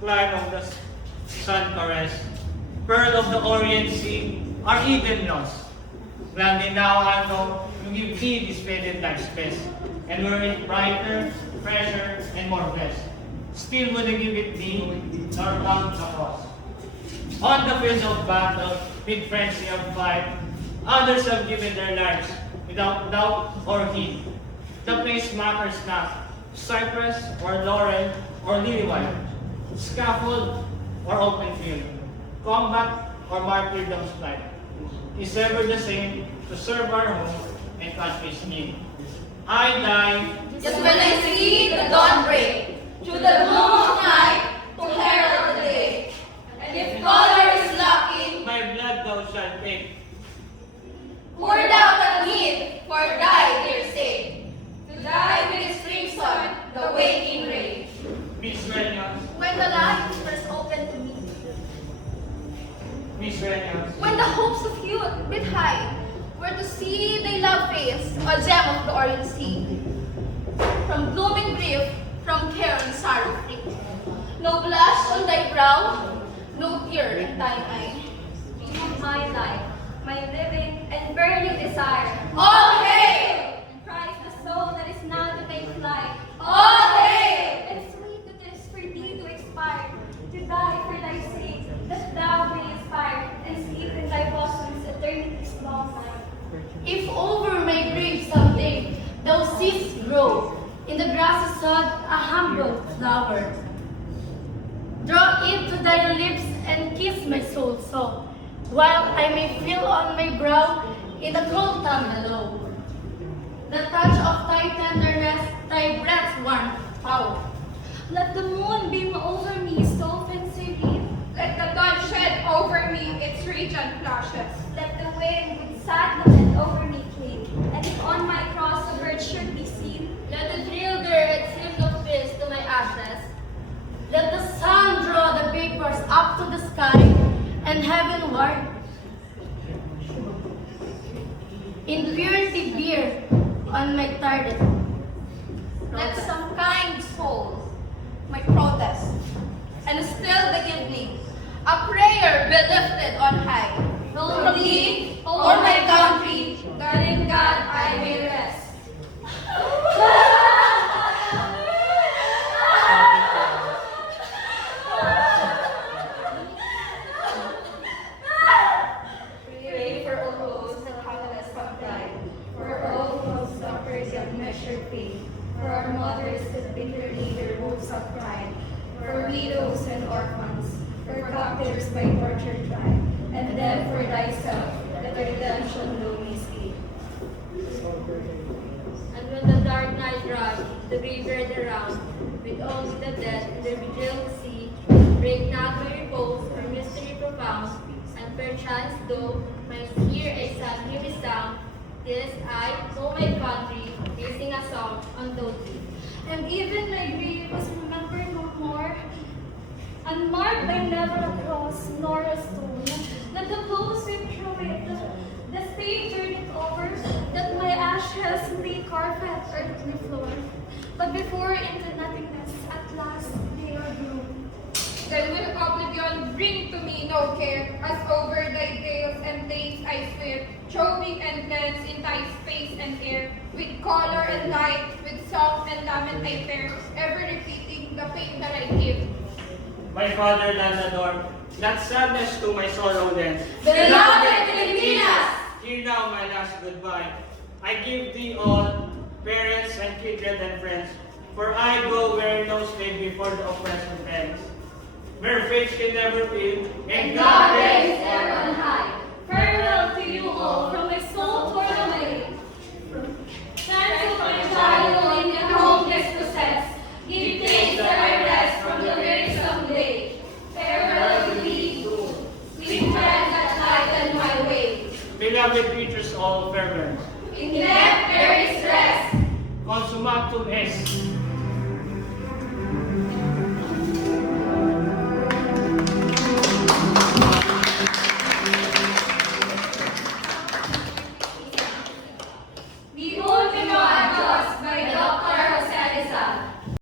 clime of the sun caress, pearl of the Orient Sea, are even lost. Gladly now I know you give thee this faded life's best, and were it brighter, fresher, and more blessed, still would I give it thee, nor count the cost. On the field of battle, with frenzy of fight, others have given their lives without doubt or heed. The place matters not, cypress or laurel or lily white, scaffold or open field, combat or martyrdom's flight, is ever the same to serve our home and country's need. I die Just when I see the dawn break, through the gloom of night, to herald the day. And if color is lacking, my blood thou shalt take. pour out the need for thy dear sake. To die with its crimson, the waking ray. Miss Reynolds, When the light first opened to me, Miss Reynolds, when the hopes of youth bit high, were to see thy love face, a gem of the Orient Sea. From blooming grief, from care and sorrow free. No blush on thy brow, no tear in thine eye. My life, my living and burning desire. All hail! Prize the soul that is now to take flight. All hail! And sweet it is for thee to expire, to die for thy sake, that thou may inspire and sleep in thy bosom's eternity's long night. If over my grave someday thou seest grow, in the grassy sod a humble flower, draw it to thy lips and kiss my soul so, while I may feel on my brow in the cold sun below the touch of thy tenderness, thy breath's warmth power. Let the moon beam over me, soft and serene. Let the dawn shed over me its radiant flashes. Let the wind with sad lament over me cling. And if on my cross a bird should be seen, Let the thrill there its hymn of peace to my ashes. Let the sun draw the vapors up to the sky and heavenward. In purity bear on my target. Let some kind soul, my protest, and still the evening, a prayer be lifted on high. From thee, or my country, that in God I may rest. pray for all those that helpless from pride, for all who suffered the unmeasured pain, for our mothers that bitterly their woes have cried, for widows and orphans, for captives by torture tried, and then for thyself, that the redemption thou may see. And when the dark night rushed the graveyard around, with only the dead in their vigil to see, break not my repose for mystery profound, and perchance though my ear a sadly resound, this I, O my country, may sing a song unto thee. And even my grief was remembered no more, unmarked by never a cross nor a stone. Let the blows sweep through it, the stain turn it over, that my ashes may carpet earthly floor. But before into nothingness, at last they are blown. Then will oblivion bring to me no care, as over thy tales and days I swear, throwing and glance in thy space and air, with color and light, with song and lament I bear, ever repeating the pain that I give. my fatherland adore, that sadness to my sorrow then. Beloved Filipinas! Hear now my last goodbye. I give thee all, parents and kindred and friends, for I go where no slave before the oppression ends. Where faith can never fail, and God reigns ever on high. Farewell to you all, from my soul torn away. Thanks to my child in the home dispossessed. Give thanks that I rest from the wearisome day. Farewell to thee, sweet friend that lighten my way. Beloved creatures all farewell. In death there is rest. Consummatum est. We hold you, our Diyos, by the